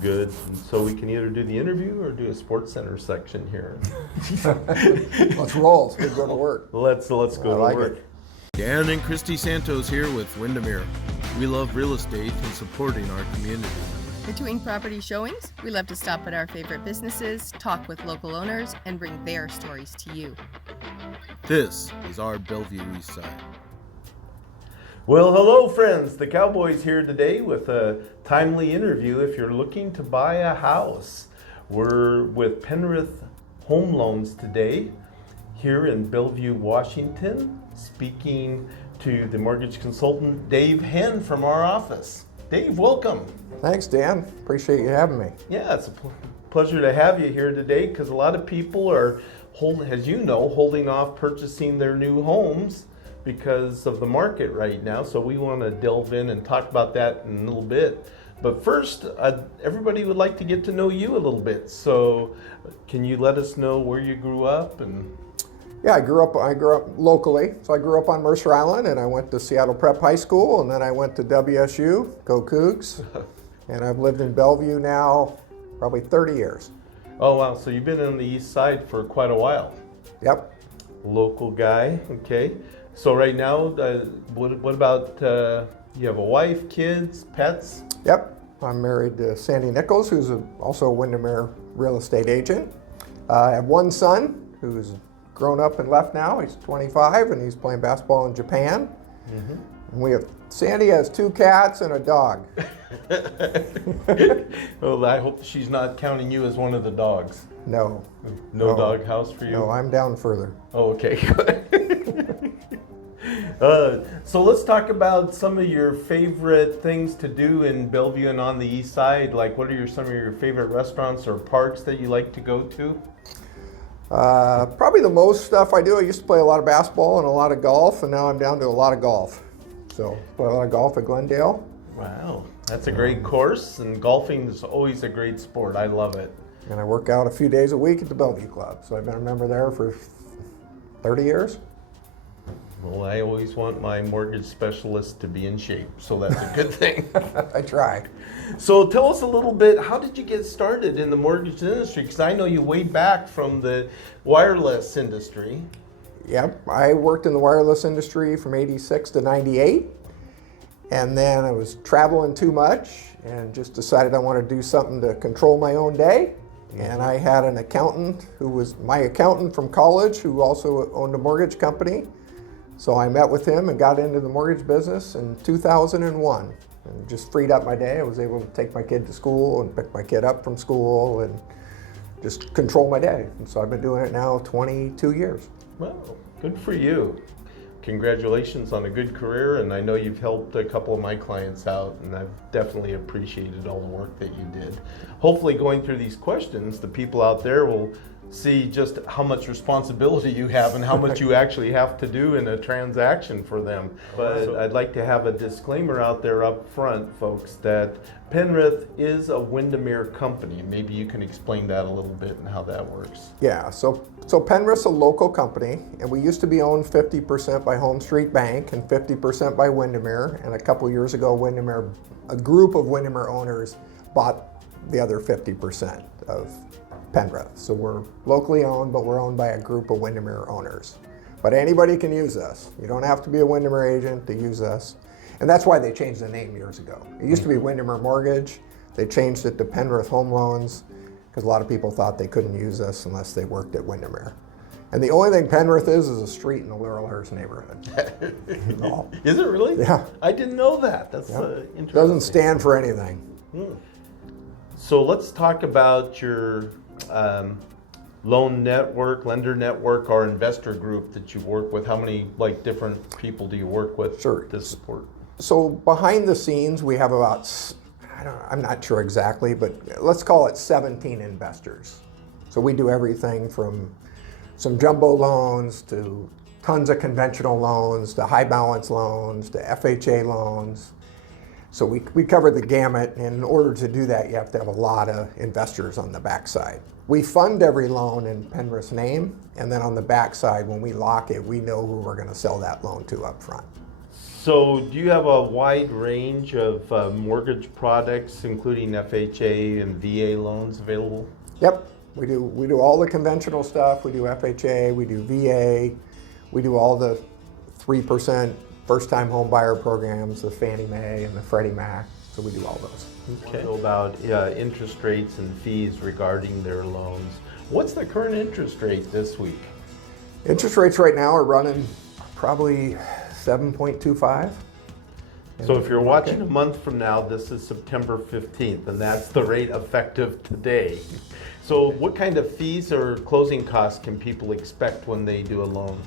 Good. And so we can either do the interview or do a sports center section here. Let's roll. Let's go to work. Let's go to work. Dan and Christy Santos here with Windermere. We love real estate and supporting our community. Between property showings, we love to stop at our favorite businesses, talk with local owners, and bring their stories to you. This is our Bellevue Eastside. Well, hello friends. The Cowboys here today with a timely interview if you're looking to buy a house. We're with Penrith Home Loans today here in Bellevue, Washington, speaking to the mortgage consultant Dave Henn from our office. Dave, welcome. Thanks, Dan. Appreciate you having me. Yeah, it's a pleasure to have you here today because a lot of people are, as you know, holding off purchasing their new homes because of the market right now. So we want to delve in and talk about that in a little bit. But first, everybody would like to get to know you a little bit. So can you let us know where you grew up? And Yeah, I grew up locally. So I grew up on Mercer Island, and I went to Seattle Prep High School, and then I went to WSU, go Cougs. And I've lived in Bellevue now probably 30 years. Oh wow, so you've been on the east side for quite a while. Yep. Local guy, okay. So right now, what about, you have a wife, kids, pets? Yep. I'm married to Sandy Nichols, who's also a Windermere real estate agent. I have one son who's grown up and left now. He's 25 and he's playing basketball in Japan. And Sandy has 2 cats and a dog. Well, I hope she's not counting you as one of the dogs. No. No dog house for you? No, I'm down further. Oh, okay. So let's talk about some of your favorite things to do in Bellevue and on the east side. Like, what are some of your favorite restaurants or parks that you like to go to? Probably the most stuff I do. I used to play a lot of basketball and a lot of golf, and now I'm down to a lot of golf. So play a lot of golf at Glendale. Wow, that's a great course, and golfing is always a great sport. I love it. And I work out a few days a week at the Bellevue Club. So I've been a member there for 30 years. Well, I always want my mortgage specialist to be in shape, so that's a good thing. I try. So tell us a little bit, how did you get started in the mortgage industry? Because I know you way back from the wireless industry. Yep, I worked in the wireless industry from 86 to 98. And then I was traveling too much and just decided I wanted to do something to control my own day. And I had an accountant who was my accountant from college who also owned a mortgage company. So I met with him and got into the mortgage business in 2001 and just freed up my day. I was able to take my kid to school and pick my kid up from school and just control my day. And so I've been doing it now 22 years. Well, good for you. Congratulations on a good career, and I know you've helped a couple of my clients out, and I've definitely appreciated all the work that you did. Hopefully going through these questions, the people out there will see just how much responsibility you have and how much you actually have to do in a transaction for them. But I'd like to have a disclaimer out there up front, folks, that Penrith is a Windermere company. Maybe you can explain that a little bit and how that works. Yeah, so Penrith's a local company, and we used to be owned 50% by Home Street Bank and 50% by Windermere. And a couple years ago, a group of Windermere owners bought the other 50% of Penrith. So we're locally owned, but we're owned by a group of Windermere owners. But anybody can use us. You don't have to be a Windermere agent to use us. And that's why they changed the name years ago. It used to be Windermere Mortgage. They changed it to Penrith Home Loans because a lot of people thought they couldn't use us unless they worked at Windermere. And the only thing Penrith is a street in the Laurelhurst neighborhood. No. Is it really? Yeah. I didn't know that. That's interesting. Doesn't stand for anything. So let's talk about your loan network, lender network, or investor group that you work with. How many different people do you work with to support? So behind the scenes, we have about, I'm not sure exactly, but let's call it 17 investors. So we do everything from some jumbo loans to tons of conventional loans to high balance loans to FHA loans. So we cover the gamut, and in order to do that, you have to have a lot of investors on the backside. We fund every loan in Penrith's name, and then on the backside, when we lock it, we know who we're going to sell that loan to up front. So do you have a wide range of mortgage products, including FHA and VA loans available? Yep, we do all the conventional stuff. We do FHA, we do VA, we do all the 3% first-time home buyer programs, the Fannie Mae and the Freddie Mac. So we do all those. Okay. So about interest rates and fees regarding their loans. What's the current interest rate this week? Interest rates right now are running probably 7.25. So if you're watching a month from now, this is September 15th, and that's the rate effective today. So what kind of fees or closing costs can people expect when they do a loan?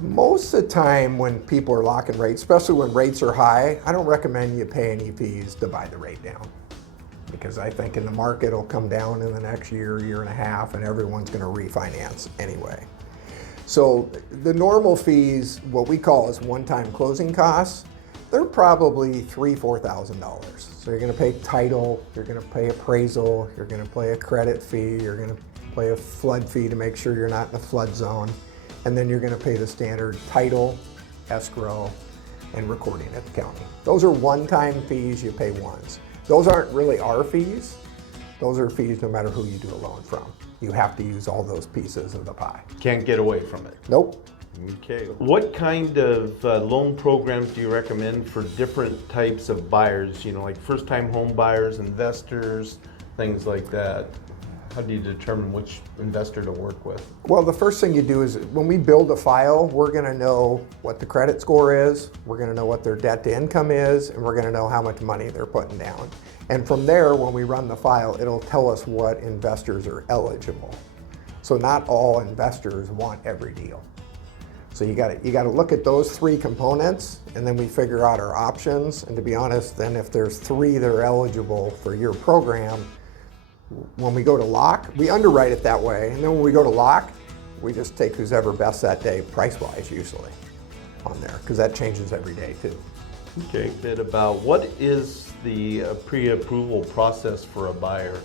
Most of the time when people are locking rates, especially when rates are high, I don't recommend you pay any fees to buy the rate down. Because I think in the market it'll come down in the next year, year and a half, and everyone's gonna refinance anyway. So the normal fees, what we call as one-time closing costs, they're probably $3,000, $4,000. So you're gonna pay title, you're gonna pay appraisal, you're gonna pay a credit fee, you're gonna pay a flood fee to make sure you're not in the flood zone, and then you're gonna pay the standard title, escrow, and recording at the county. Those are one-time fees you pay once. Those aren't really our fees. Those are fees no matter who you do a loan from. You have to use all those pieces of the pie. Can't get away from it. Nope. Okay. What kind of loan programs do you recommend for different types of buyers? You know, like first-time home buyers, investors, things like that. How do you determine which investor to work with? Well, the first thing you do is when we build a file, we're gonna know what the credit score is, we're gonna know what their debt to income is, and we're gonna know how much money they're putting down. And from there, when we run the file, it'll tell us what investors are eligible. So not all investors want every deal. So you gotta look at those three components, and then we figure out our options. And to be honest, then if there's three that are eligible for your program, when we go to lock, we underwrite it that way. And then when we go to lock, we just take who's ever best that day, price-wise usually, on there, because that changes every day too. Okay, a bit about what is the pre-approval process for a buyer?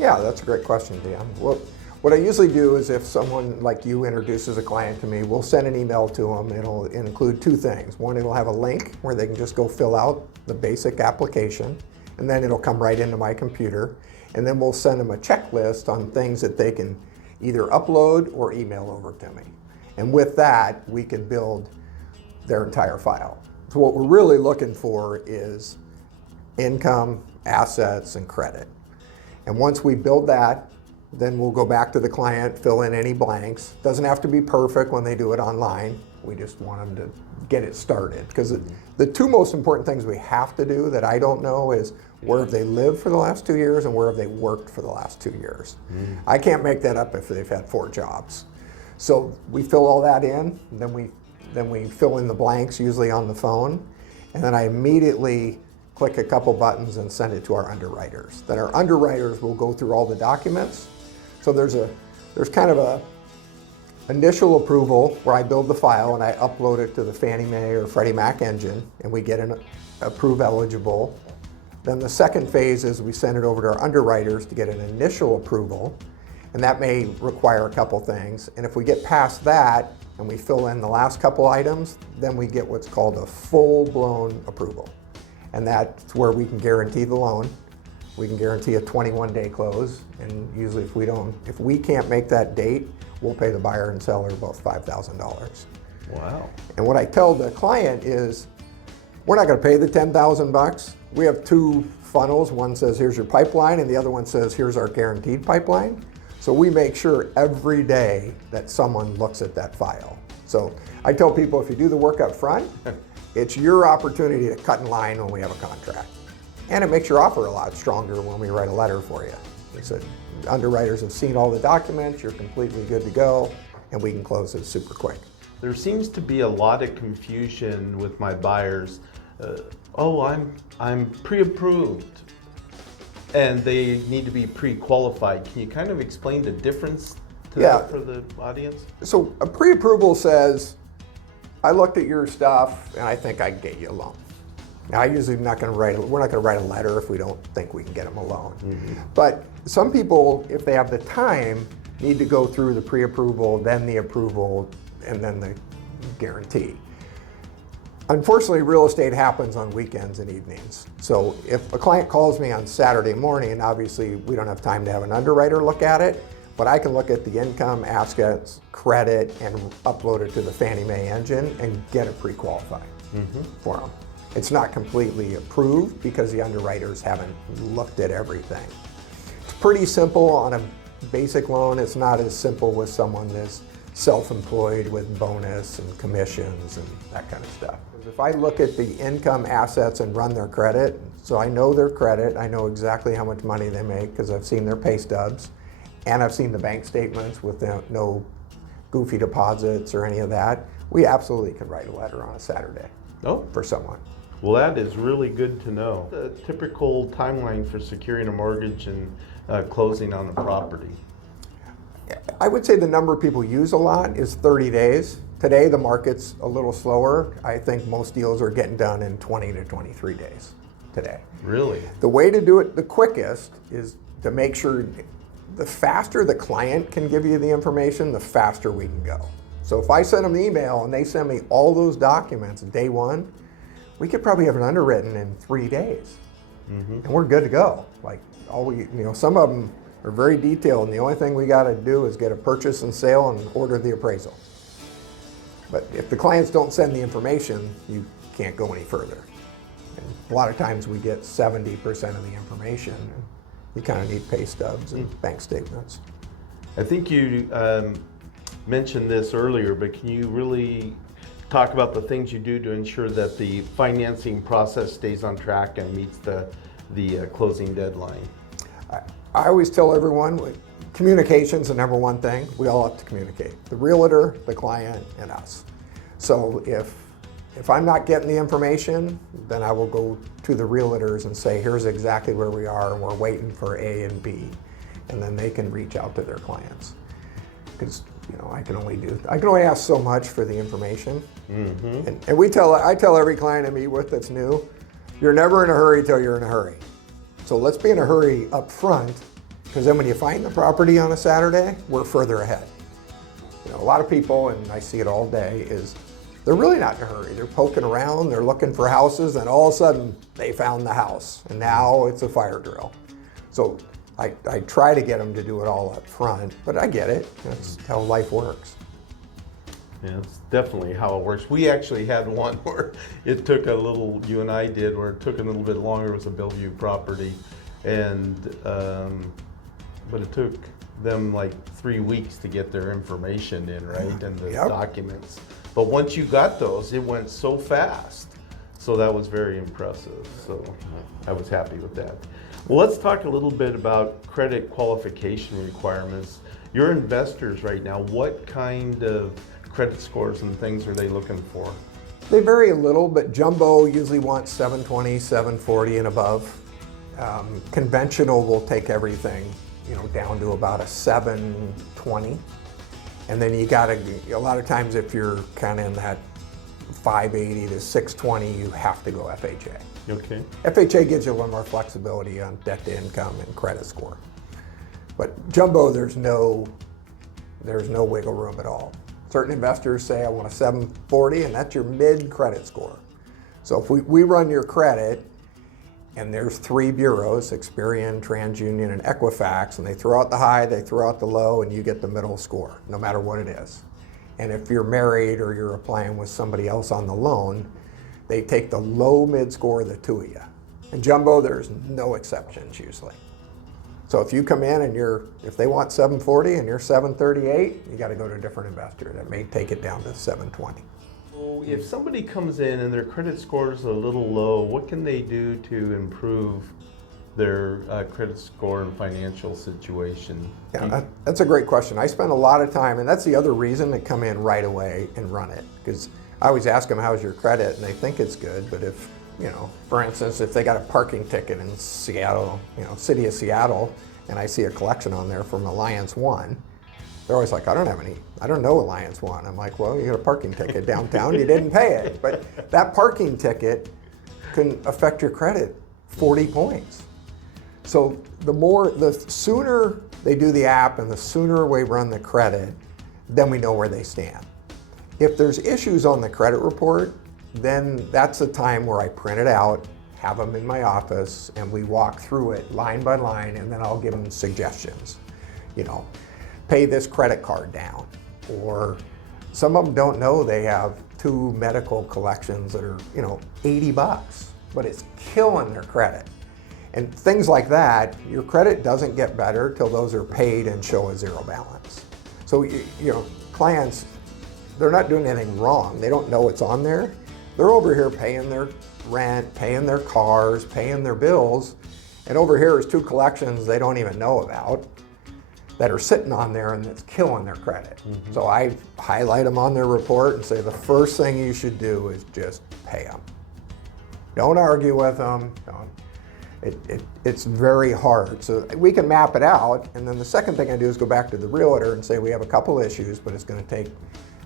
Yeah, that's a great question, Dan. What I usually do is if someone like you introduces a client to me, we'll send an email to them. It'll include two things. One, it'll have a link where they can just go fill out the basic application, and then it'll come right into my computer. And then we'll send them a checklist on things that they can either upload or email over to me. And with that, we can build their entire file. So what we're really looking for is income, assets, and credit. And once we build that, then we'll go back to the client, fill in any blanks. Doesn't have to be perfect when they do it online. We just want them to get it started. Because the two most important things we have to do that I don't know is where have they lived for the last 2 years and where have they worked for the last 2 years. I can't make that up if they've had 4 jobs. So we fill all that in, then we fill in the blanks usually on the phone, and then I immediately click a couple buttons and send it to our underwriters. Then our underwriters will go through all the documents. So there's kind of a initial approval where I build the file and I upload it to the Fannie Mae or Freddie Mac engine, and we get an approve eligible. Then the second phase is we send it over to our underwriters to get an initial approval, and that may require a couple things. And if we get past that and we fill in the last couple items, then we get what's called a full-blown approval. And that's where we can guarantee the loan. We can guarantee a 21-day close, and usually if we can't make that date, we'll pay the buyer and seller both $5,000. Wow. And what I tell the client is, we're not gonna pay the 10,000 bucks. We have 2 funnels. One says, here's your pipeline, and the other one says, here's our guaranteed pipeline. So we make sure every day that someone looks at that file. So I tell people, if you do the work up front, it's your opportunity to cut in line when we have a contract. And it makes your offer a lot stronger when we write a letter for you. They said, underwriters have seen all the documents, you're completely good to go, and we can close it super quick. There seems to be a lot of confusion with my buyers. I'm pre-approved, and they need to be pre-qualified. Can you kind of explain the difference to that for the audience? So a pre-approval says, I looked at your stuff and I think I can get you a loan. Now, we're not going to write a letter if we don't think we can get them a loan. But some people, if they have the time, need to go through the pre-approval, then the approval, and then the guarantee. Unfortunately, real estate happens on weekends and evenings. So if a client calls me on Saturday morning, obviously we don't have time to have an underwriter look at it, but I can look at the income, assets, credit, and upload it to the Fannie Mae engine and get it pre-qualified for them. It's not completely approved because the underwriters haven't looked at everything. It's pretty simple on a basic loan. It's not as simple with someone that's self-employed with bonus and commissions and that kind of stuff. If I look at the income, assets, and run their credit, so I know their credit, I know exactly how much money they make because I've seen their pay stubs, and I've seen the bank statements with no goofy deposits or any of that, we absolutely could write a letter on a Saturday for someone. Well, that is really good to know. The typical timeline for securing a mortgage and closing on a property. I would say the number people use a lot is 30 days. Today, the market's a little slower. I think most deals are getting done in 20 to 23 days today. Really? The way to do it the quickest is to make sure the faster the client can give you the information, the faster we can go. So if I send them the email and they send me all those documents day one, we could probably have it underwritten in 3 days. And we're good to go. Like some of them are very detailed, and the only thing we got to do is get a purchase and sale and order the appraisal. But if the clients don't send the information, you can't go any further. And a lot of times we get 70% of the information. You kind of need pay stubs and bank statements. I think you mentioned this earlier, but can you really talk about the things you do to ensure that the financing process stays on track and meets the closing deadline? I always tell everyone, communication's the number one thing. We all have to communicate. The realtor, the client, and us. So if I'm not getting the information, then I will go to the realtors and say, here's exactly where we are, and we're waiting for A and B. And then they can reach out to their clients. Because I can only ask so much for the information. And I tell every client I meet with that's new, you're never in a hurry till you're in a hurry. So let's be in a hurry up front, because then when you find the property on a Saturday, we're further ahead. A lot of people, and I see it all day, is they're really not in a hurry. They're poking around, they're looking for houses, and all of a sudden they found the house, and now it's a fire drill. So I try to get them to do it all up front, but I get it. That's how life works. Yeah, it's definitely how it works. We actually had one where it took you and I did, where it took a little bit longer. It was a Bellevue property, and but it took them like 3 weeks to get their information in, right, and the documents. But once you got those, it went so fast. So that was very impressive. So I was happy with that. Well, let's talk a little bit about credit qualification requirements. Your investors right now, what kind of credit scores and things are they looking for? They vary a little, but jumbo usually wants 720, 740 and above. Conventional will take everything, down to about a 720. And then a lot of times if you're kind of in that 580 to 620, you have to go FHA. Okay. FHA gives you a little more flexibility on debt to income and credit score. But jumbo, there's no wiggle room at all. Certain investors say, I want a 740, and that's your mid credit score. So if we run your credit, and there's 3 bureaus, Experian, TransUnion, and Equifax, and they throw out the high, they throw out the low, and you get the middle score, no matter what it is. And if you're married or you're applying with somebody else on the loan, they take the low mid score of the two of you. In jumbo, there's no exceptions usually. So if you come in and if they want 740 and you're 738, you got to go to a different investor that may take it down to 720. So if somebody comes in and their credit score is a little low, what can they do to improve their credit score and financial situation? Yeah, that's a great question. I spend a lot of time, and that's the other reason to come in right away and run it. Because I always ask them, how's your credit? And they think it's good, but if, for instance, if they got a parking ticket in Seattle, city of Seattle, and I see a collection on there from Alliance One, they're always like, I don't know Alliance One. I'm like, well, you got a parking ticket downtown, you didn't pay it. But that parking ticket can affect your credit 40 points. So the sooner they do the app and the sooner we run the credit, then we know where they stand. If there's issues on the credit report, then that's the time where I print it out, have them in my office, and we walk through it line by line, and then I'll give them suggestions. You know, pay this credit card down, or some of them don't know they have 2 medical collections that are, you know, $80, but it's killing their credit. And things like that, your credit doesn't get better till those are paid and show a 0 balance. So, you know, clients, they're not doing anything wrong. They don't know it's on there. They're over here paying their rent, paying their cars, paying their bills, and over here is 2 collections they don't even know about that are sitting on there, and it's killing their credit. So I highlight them on their report and say the first thing you should do is just pay them. Don't argue with them. It's very hard. So we can map it out, and then the second thing I do is go back to the realtor and say we have a couple issues, but it's going to take,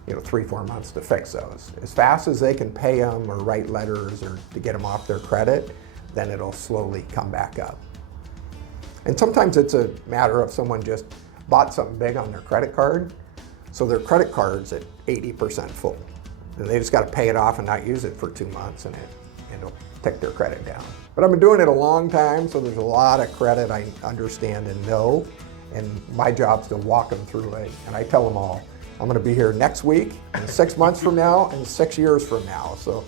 you know, 3-4 months to fix those. As fast as they can pay them or write letters or to get them off their credit, then it'll slowly come back up. And sometimes it's a matter of someone just bought something big on their credit card, so their credit card's at 80% full. And they just got to pay it off and not use it for 2 months, and it'll take their credit down. But I've been doing it a long time, so there's a lot of credit I understand and know, and my job's to walk them through it. And I tell them all, I'm going to be here next week, and 6 months from now, and 6 years from now. So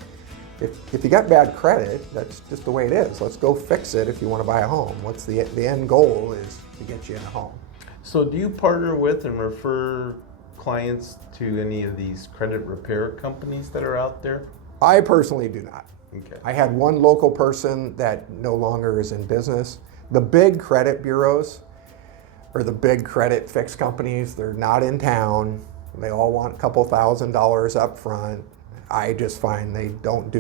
if you got bad credit, that's just the way it is. Let's go fix it if you want to buy a home. What's the end goal is to get you in a home. So do you partner with and refer clients to any of these credit repair companies that are out there? I personally do not. Okay. I had one local person that no longer is in business. The big credit bureaus or the big credit fix companies, they're not in town. They all want a couple $1,000s up front. I just find they don't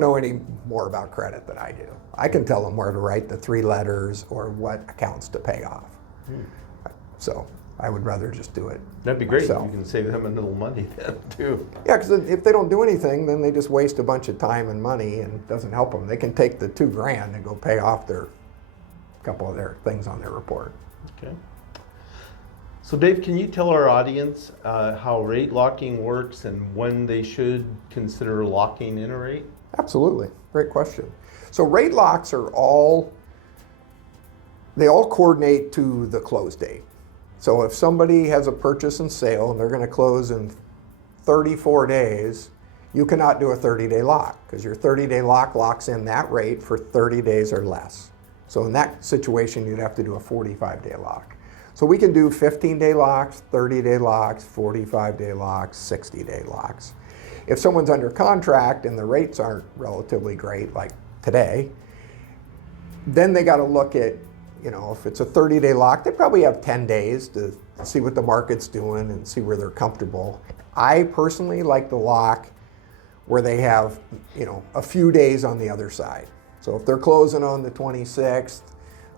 know any more about credit than I do. I can tell them where to write the 3 letters or what accounts to pay off. So I would rather just do it. That'd be great. myself. You can save them a little money then too. Yeah, because if they don't do anything, then they just waste a bunch of time and money, and it doesn't help them. They can take the $2,000 and go pay off their couple of their things on their report. Okay. So Dave, can you tell our audience how rate locking works and when they should consider locking in a rate? Absolutely, great question. So rate locks are all coordinate to the close date. So if somebody has a purchase and sale and they're going to close in 34 days, you cannot do a 30-day lock because your 30-day lock locks in that rate for 30 days or less. So in that situation, you'd have to do a 45-day lock. So we can do 15-day locks, 30-day locks, 45-day locks, 60-day locks. If someone's under contract and the rates aren't relatively great, like today, then they got to look at, you know, if it's a 30-day lock, they probably have 10 days to see what the market's doing and see where they're comfortable. I personally like the lock where they have, you know, a few days on the other side. So if they're closing on the 26th,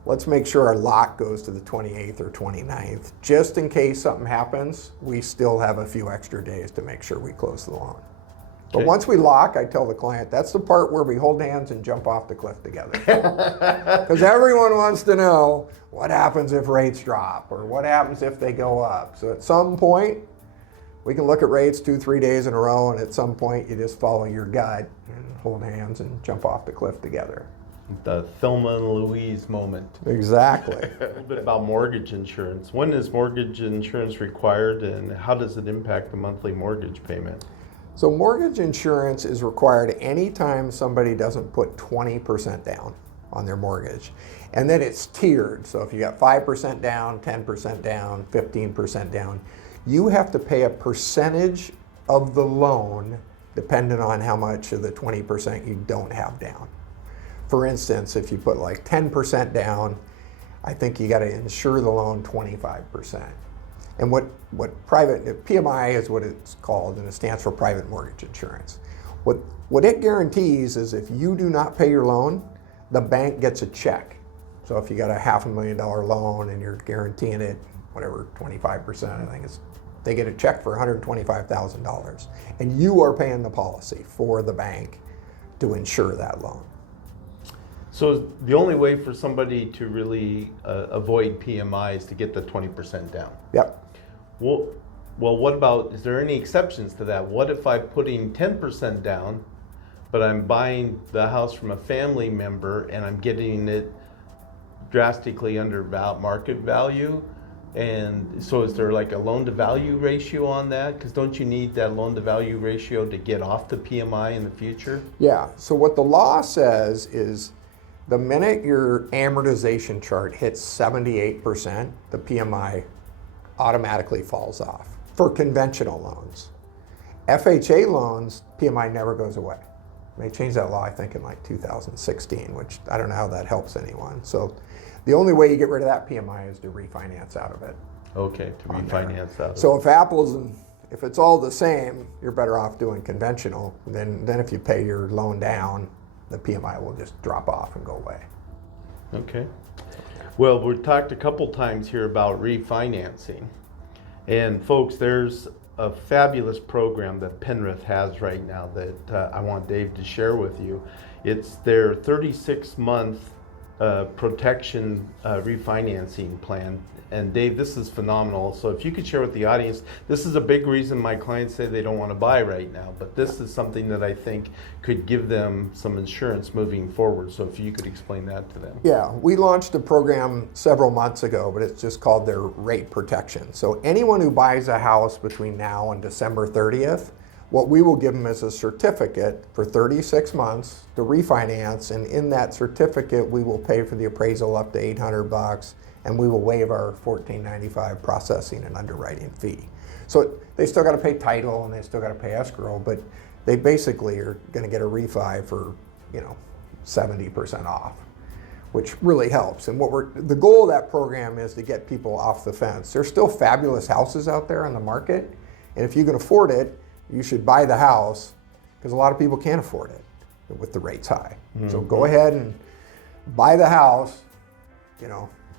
let's make sure our lock goes to the 28th or 29th. Just in case something happens, we still have a few extra days to make sure we close the loan. But Okay. once we lock, I tell the client, that's the part where we hold hands and jump off the cliff together. Because everyone wants to know what happens if rates drop or what happens if they go up. So at some point, we can look at rates 2-3 days in a row, and at some point you just follow your gut and hold hands and jump off the cliff together. The Thelma and Louise moment. Exactly. A little bit about mortgage insurance. When is mortgage insurance required and how does it impact the monthly mortgage payment? So mortgage insurance is required anytime somebody doesn't put 20% down on their mortgage. And then it's tiered. So if you got 5% down, 10% down, 15% down, you have to pay a percentage of the loan depending on how much of the 20% you don't have down. For instance, if you put like 10% down, I think you got to insure the loan 25%. And what private, PMI is what it's called, and it stands for private mortgage insurance. What it guarantees is if you do not pay your loan, the bank gets a check. So if you got a $500,000 loan and you're guaranteeing it, whatever, 25%, I think it's, they get a check for $125,000. And you are paying the policy for the bank to insure that loan. So the only way for somebody to really avoid PMI is to get the 20% down. Yep. Well, what about, is there any exceptions to that? What if I'm putting 10% down, but I'm buying the house from a family member and I'm getting it drastically under market value. And so is there like a loan to value ratio on that? Because don't you need that loan to value ratio to get off the PMI in the future? Yeah, so what the law says is the minute your amortization chart hits 78%, the PMI automatically falls off for conventional loans. FHA loans, PMI never goes away. They changed that law, I think, in like 2016, which I don't know how that helps anyone. So the only way you get rid of that PMI is to refinance out of it. Okay, to refinance out of So if it's all the same, you're better off doing conventional. Then if you pay your loan down, the PMI will just drop off and go away. Okay. Well, we've talked a couple times here about refinancing. And folks, there's a fabulous program that Penrith has right now that I want Dave to share with you. It's their 36-month protection refinancing plan. And Dave, this is phenomenal. So if you could share with the audience, this is a big reason my clients say they don't want to buy right now, but this is something that I think could give them some insurance moving forward. So if you could explain that to them. Yeah, we launched a program several months ago, but it's just called their rate protection. So anyone who buys a house between now and December 30th, what we will give them is a certificate for 36 months to refinance, and in that certificate we will pay for the appraisal up to $800, and we will waive our $14.95 processing and underwriting fee. So they still got to pay title and they still got to pay escrow, but they basically are going to get a refi for 70% off, which really helps. And the goal of that program is to get people off the fence. There's still fabulous houses out there on the market, and if you can afford it, you should buy the house, because a lot of people can't afford it with the rates high. Mm-hmm. So go ahead and buy the house,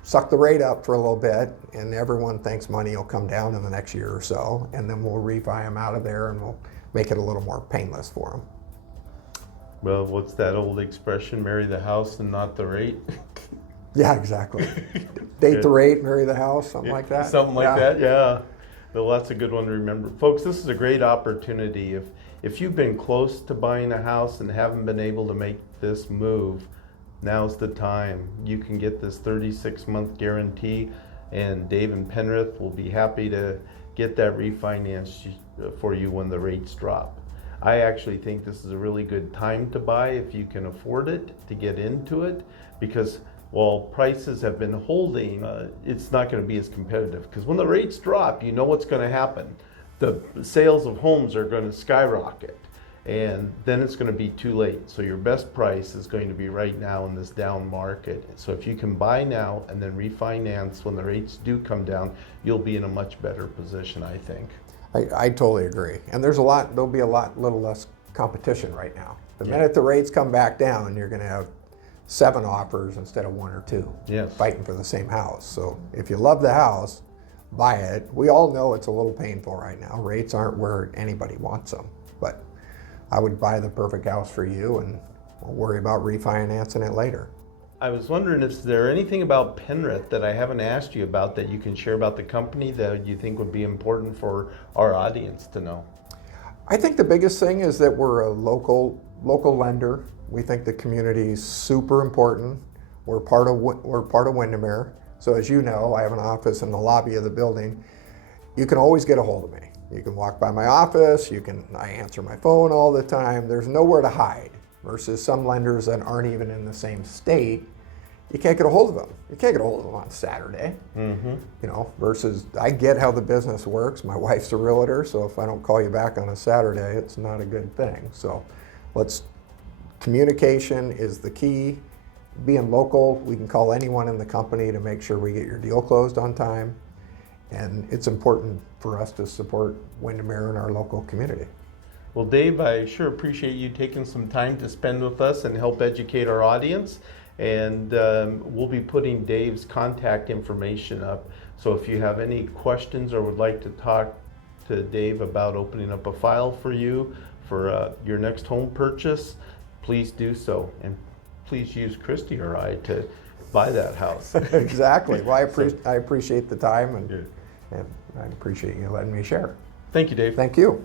suck the rate up for a little bit, and everyone thinks money will come down in the next year or so, and then we'll refi them out of there and we'll make it a little more painless for them. Well, what's that old expression, marry the house and not the rate? Yeah, exactly. Date the rate, marry the house, something like that. Something like that, yeah. Well, that's a good one to remember. Folks, this is a great opportunity. If you've been close to buying a house and haven't been able to make this move, now's the time. You can get this 36-month guarantee, and Dave and Penrith will be happy to get that refinance for you when the rates drop. I actually think this is a really good time to buy if you can afford it, to get into it, because while prices have been holding, it's not going to be as competitive, because when the rates drop, you know what's going to happen. The sales of homes are going to skyrocket, and then it's going to be too late. So your best price is going to be right now in this down market. So if you can buy now and then refinance when the rates do come down, you'll be in a much better position, I think. I totally agree. And there'll be a little less competition right now. The minute the rates come back down, you're going to have 7 offers instead of 1 or 2 fighting for the same house. So if you love the house, buy it. We all know it's a little painful right now. Rates aren't where anybody wants them, but I would buy the perfect house for you, and we'll worry about refinancing it later. I was wondering, is there anything about Penrith that I haven't asked you about that you can share about the company that you think would be important for our audience to know? I think the biggest thing is that we're a local lender. We think the community is super important. We're part of Windermere. So as you know, I have an office in the lobby of the building. You can always get a hold of me. You can walk by my office. I answer my phone all the time. There's nowhere to hide. Versus some lenders that aren't even in the same state, you can't get a hold of them. You can't get a hold of them on Saturday. Mm-hmm. Versus I get how the business works. My wife's a realtor, so if I don't call you back on a Saturday, it's not a good thing. So communication is the key. Being local, we can call anyone in the company to make sure we get your deal closed on time. And it's important for us to support Windermere and our local community. Well, Dave, I sure appreciate you taking some time to spend with us and help educate our audience. And we'll be putting Dave's contact information up. So if you have any questions or would like to talk to Dave about opening up a file for you for your next home purchase, please do so. And please use Christy or I to buy that house. Exactly. Well, I appreciate the time, and I appreciate you letting me share. Thank you, Dave. Thank you.